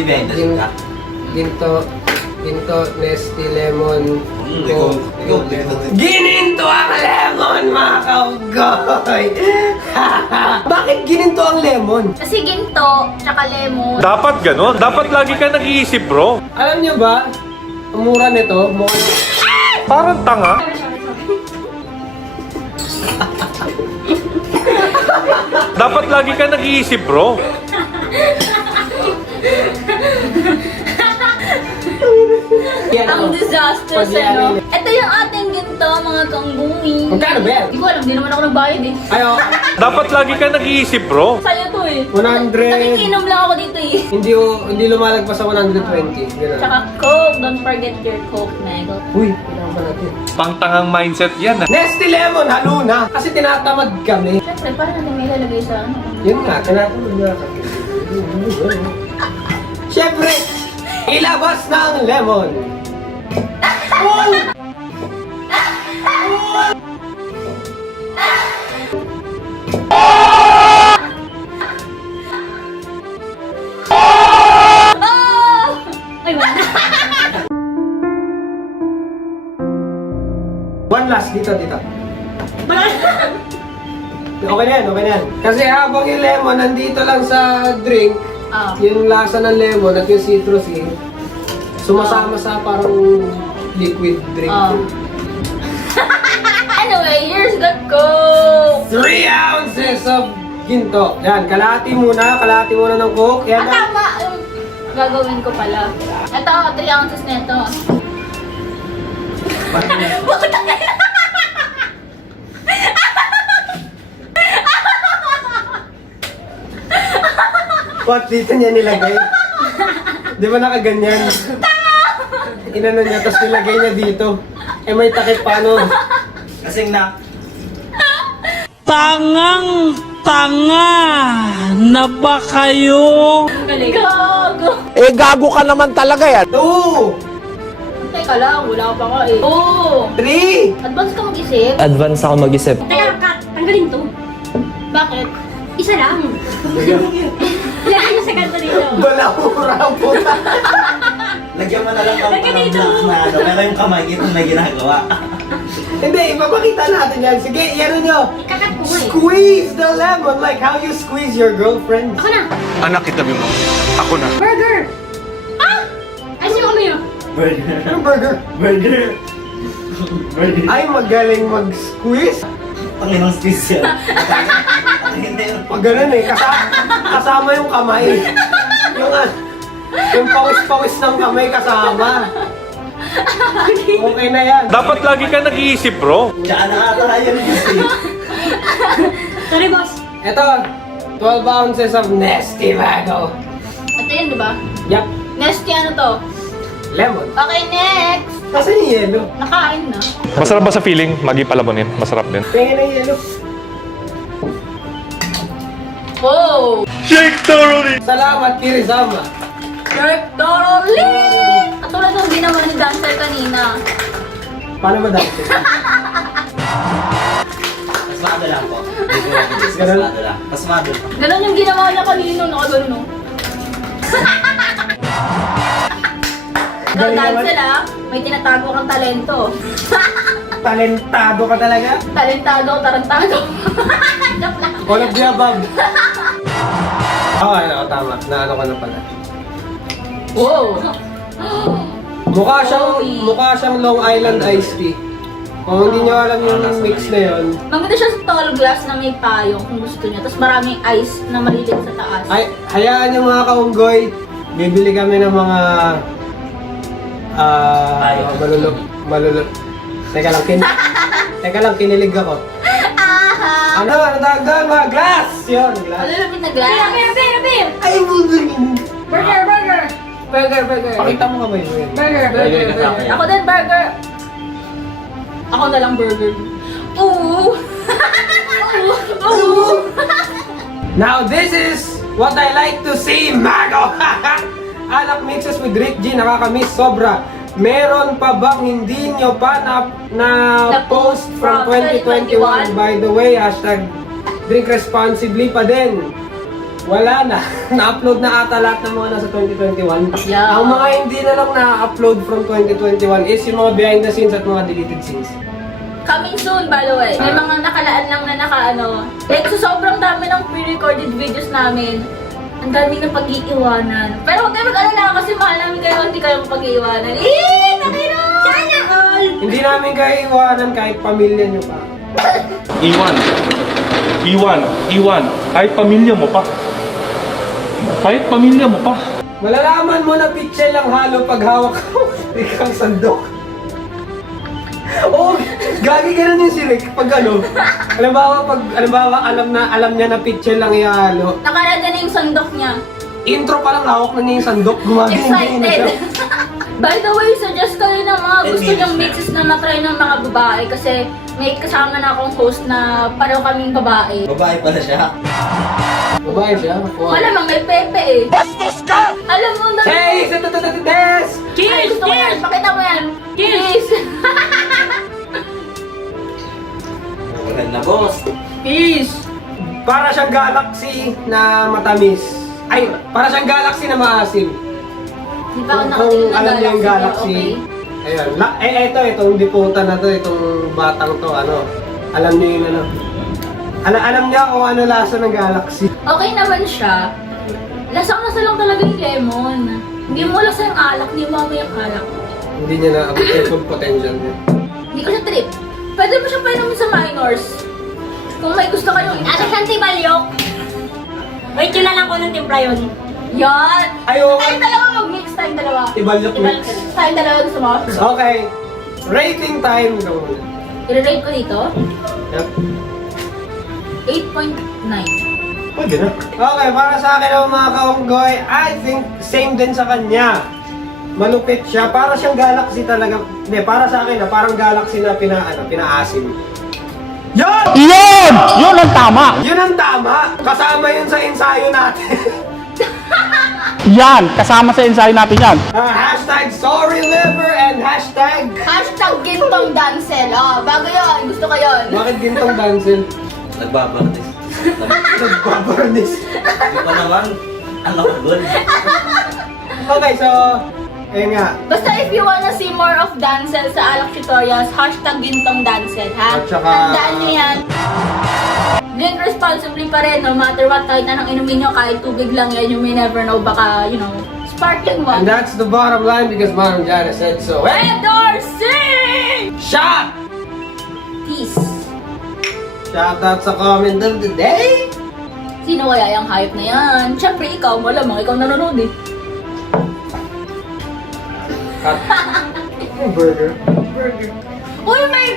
Bibenta ka. Ginto, Nesty, Lemon, Ikaw, Gininto ang lemon, mga kaugoy! Bakit gininto ang lemon? Kasi ginto, tsaka lemon. Dapat ganon. Dapat lagi ka nag-iisip, bro. Alam niyo ba, ang mura nito, Parang tanga. Dapat lagi ka nag-iisip, bro. Ang disastrous, ano? Ito yung ating ginto, mga kanggungi. Magkano ba yan? Hindi ko alam, di naman ako nagbayad eh. Ayo, Dapat lagi ka nag-iisip, bro. Sa'yo to eh. 100. Nakikinom lang ako dito eh. Hindi lumalagpas sa 120. Ganun. Tsaka Coke, don't forget your Coke, Mego. Uy, kailangan pa natin. Pangtangang mindset yan, ah. Nesty Lemon, halo na! Kasi tinatamad kami. Siyempre, parang natin may lalagay sa ano. Yun nga, tinatamad na kami. Siyempre, ilabas na ang lemon. Oh! Oh! Ay, wala. One last, dito. Okay na yan. Kasi habang yung lemon nandito lang sa drink, Ah. yung lasa ng lemon at yung citrusy, sumasama sa parang liquid drink. Anyway, here's the Coke. 3 ounces of ginto. Yan, kalahati muna ng Coke. Yan na. Tama yung gagawin ko pala. Ito, 3 ounces na ito. What, dito niya nilagay? Di ba nakaganyan? Inano niya, tapos nilagay niya dito. Eh may takip pa, no? Kasing na. Tangang-tanga na ba kayo? Galing. Gago. Eh, gago ka naman talaga yan. 2, Teka lang, wala pa ka eh. Oo. 3, Advance ka mag-isip. Advance ako mag-isip. Teka, tanggalin to. Bakit? Isa lang. Lagyan mo sa kanta dito. balahura po. Lagyan mo na lang ang Lagyan dito. na ano. Pero yung kamay, ito na ginagawa. Hindi, ipapakita natin yan. Sige, yan nyo. Ikakat ko eh. Squeeze the lemon like how you squeeze your girlfriend. Ako na. Anak, kitabi mo. Ako na. Burger! Ah! Ay, sino kami yun? Burger. Anong burger? Burger. Burger. Ay, magaling mag-squeeze. Panginang squeeze yan. Hindi yun. Pag ganun eh, kasama yung kamay. Yung pawis-pawis ng kamay kasama. Okay na yan. Dapat lagi ka nag-iisip, bro. Tsaka nakatayan kasi. Sorry, boss. Ito, 12 ounces of Nesty Mango. Ito yun, di ba? Yup, Nesty ano to? lemon. Okay, next! Kasi yung yellow. Nakain na. Masarap ba sa feeling? Magi palabonin. Masarap din. Tingin na yung yellow. Wow! Shake thoroughly! Salamat, Kirizama. Kirk Dorolin! Katulad ng ginawa ni Dancer kanina. Paano madami? Pasmado lang po. Ganun? Pasmado lang. Pasmado. Ganon yung ginawa niya kanina. Nakaganon, no? Ikaw, Galing naman. Dancer, ah. May tinatago kang talento. Talentado ka talaga. Talentado, tarantado. Joke lang. All of the above. Okay, tama. Naano ka na pala. Wow! Mukha siyang Long Island iced tea. Kung hindi nyo alam yung mix na yun, Maganda siya sa tall glass na may payong kung gusto niya. Tapos maraming ice na malilit sa taas. ay, hayaan yung mga kaunggoy. Bibili kami ng mga malulok. Teka lang, kinilig ako. Ano tawag mga glass? Yun, glass. Malulapit na glass. Beer! Ay, budin. Burger! Pakita mo kamay mo yun. Burger! Burger ka sa akin. Ako din, burger! Ako na lang burger. Ooh! Ooh! Now this is what I like to see, Mago! Alak mixes with Rick G, nakakamiss sobra. Meron pa bang hindi nyo pa na post from 2021? By the way, hashtag drink responsibly pa din. Wala na. Na-upload na ata lahat ng mga nasa 2021. Yeah. Ang mga hindi na lang na-upload from 2021 is yung mga behind the scenes at mga deleted scenes. Coming soon, by the way. May mga nakalaan lang na like, so sobrang dami ng pre-recorded videos namin. Ang dami ng pag-iiwanan. Pero huwag kayo mag-alala kasi mahal namin kayo, hindi kayo pag-iiwanan. Nakino! Sana all! Hindi namin kayo iwanan kahit pamilya nyo pa. Iwan. Kahit pamilya mo pa. Kahit pamilya mo pa. Malalaman mo na pitchel lang halo pag hawak ko. Ikang sandok. Oo, gagi ganun yung si Rick pag ano. Alam niya na pitchel lang ihalo. Nakalada na yung sandok niya. Intro pa lang hawak na niya yung sandok. Gumaging na siya. Excited! By the way, suggest kayo ng mga gusto nyong mixes na matry ng mga babae kasi may kasama na akong host na pareho kaming babae. Babae pala siya. Babae siya. Wow. Malamang may pepe eh. Bastos ka! Alam mo na... Hey! Des! Ay, gusto ko yan! Pakita mo yan! Kiss! Maganda na, boss. Kiss! Para siyang galaxy na matamis. Ay, para siyang galaxy na maasim. Di ba ako Kung nakatingin ng alam niyo yung galaxy? galaxy. Ayun. Itong diputan na to, itong batang to, ano. Alam niyo yun, ano. Alam niya kung ano lasa ng galaxy. Okay naman siya. Lasang-lasa lang talaga yung lemon. Hindi mo lasa yung alak, hindi mo amoy yung alak. Hindi niya na-abot yung full potential niya. Hindi ko siya trip. Pwede mo siya painumin sa minors. Kung may gusto kayong... Ano siyang tibalyok? Wait, yun na lang ko ng timpla yun. Yan! Ayoko. Tayong dalawa mag-mix, tayong dalawa. Ibalyok mix. Tayong dalawa gusto mo? Okay. Rating time. Ikaw muna. I-rate ko dito, Yep. 8.9. Pwede na. Okay, para sa akin ang mga kaunggoy, I think same din sa kanya. Malupit siya. Para siyang galaxy talaga. Hindi, para sa akin, parang galaxy na pinaasim. Yan! Yun! Yun ang tama! Yun ang tama! Kasama yun sa ensayo natin. Yan! Kasama sa ensayo natin yan. Hashtag sorry liver and hashtag Hashtag gintong dancel. Oh, bago yun. Gusto ko yun. bakit gintong dancel? Nagbabartis. Nagbabarnis. Hindi pa naman. Ano ko good? Okay, so, ayun nga. Basta if you wanna see more of dancel sa Alak tutorials, hashtag gintong dancel, ha? At saka- Tandaan niyo yan. Drink responsibly pa rin, no matter what, kahit anong inumin nyo, kahit tubig lang yan, you may never know, baka, sparkling And one. that's the bottom line because Manong Jana said so. Red Dorsey! Shot! Peace. Shout out sa comment of the day! Sino kaya yung hype na yan? Siyempre ikaw, malamang ikaw nanonood eh. Cut. Burger. Burger. Uy, may